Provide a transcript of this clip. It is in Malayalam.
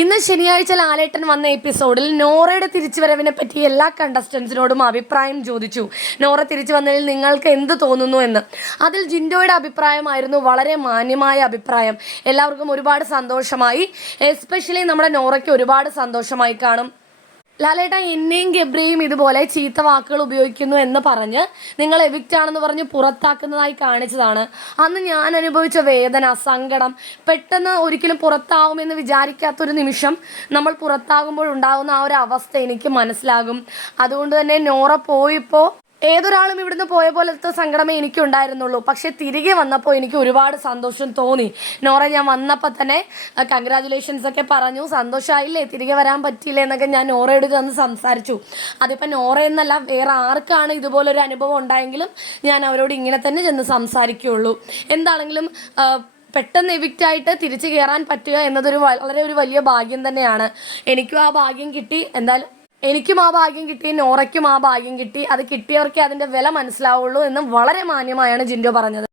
ഇന്ന് ശനിയാഴ്ച ലാലേട്ടൻ വന്ന എപ്പിസോഡിൽ നോറയുടെ തിരിച്ചുവരവിനെ പറ്റി എല്ലാ കണ്ടസ്റ്റൻസിനോടും അഭിപ്രായം ചോദിച്ചു. നോറ തിരിച്ചു വന്നതിൽ നിങ്ങൾക്ക് എന്ത് തോന്നുന്നു എന്ന്. അതിൽ ജിൻഡോയുടെ അഭിപ്രായമായിരുന്നു വളരെ മാന്യമായ അഭിപ്രായം. എല്ലാവർക്കും ഒരുപാട് സന്തോഷമായി. എസ്പെഷ്യലി നമ്മുടെ നോറയ്ക്ക് ഒരുപാട് സന്തോഷമായി കാണും. ലാലേട്ട എന്നെയും ഗബ്രിയും ഇതുപോലെ ചീത്ത വാക്കുകൾ ഉപയോഗിക്കുന്നു എന്ന് പറഞ്ഞ് നിങ്ങൾ എവിക്റ്റ് ആണെന്ന് പറഞ്ഞ് പുറത്താക്കുന്നതായി കാണിച്ചതാണ്. അന്ന് ഞാൻ അനുഭവിച്ച വേദന, സങ്കടം, പെട്ടെന്ന് ഒരിക്കലും പുറത്താവുമെന്ന് വിചാരിക്കാത്തൊരു നിമിഷം നമ്മൾ പുറത്താകുമ്പോൾ ഉണ്ടാകുന്ന ആ ഒരു അവസ്ഥ എനിക്ക് മനസ്സിലാകും. അതുകൊണ്ട് തന്നെ നോറ പോയിപ്പോൾ ഏതൊരാളും ഇവിടുന്ന് പോയ പോലത്തെ സങ്കടമേ എനിക്കുണ്ടായിരുന്നുള്ളൂ. പക്ഷെ തിരികെ വന്നപ്പോൾ എനിക്ക് ഒരുപാട് സന്തോഷം തോന്നി. നോറ ഞാൻ വന്നപ്പോൾ തന്നെ കൺഗ്രാജുലേഷൻസ് ഒക്കെ പറഞ്ഞു. സന്തോഷമായില്ലേ, തിരികെ വരാൻ പറ്റിയില്ലേ എന്നൊക്കെ ഞാൻ നോറയോട് ചെന്ന് സംസാരിച്ചു. അതിപ്പോൾ നോറ എന്നല്ല, വേറെ ആർക്കാണ് ഇതുപോലൊരു അനുഭവം ഉണ്ടായെങ്കിലും ഞാൻ അവരോട് ഇങ്ങനെ തന്നെ ചെന്ന് സംസാരിക്കുകയുള്ളൂ. എന്താണെങ്കിലും പെട്ടെന്ന് എവിക്റ്റായിട്ട് തിരിച്ചു കയറാൻ പറ്റുക എന്നതൊരു വളരെ ഒരു വലിയ ഭാഗ്യം തന്നെയാണ്. എനിക്കും ആ ഭാഗ്യം കിട്ടി. എന്തായാലും എനിക്കും ആ ഭാഗ്യം കിട്ടി, നോറയ്ക്കും ആ ഭാഗ്യം കിട്ടി. അത് കിട്ടിയവർക്കേ അതിൻ്റെ വില മനസ്സിലാവുള്ളൂ എന്ന് വളരെ മാന്യമായാണ് ജിൻഡോ പറഞ്ഞത്.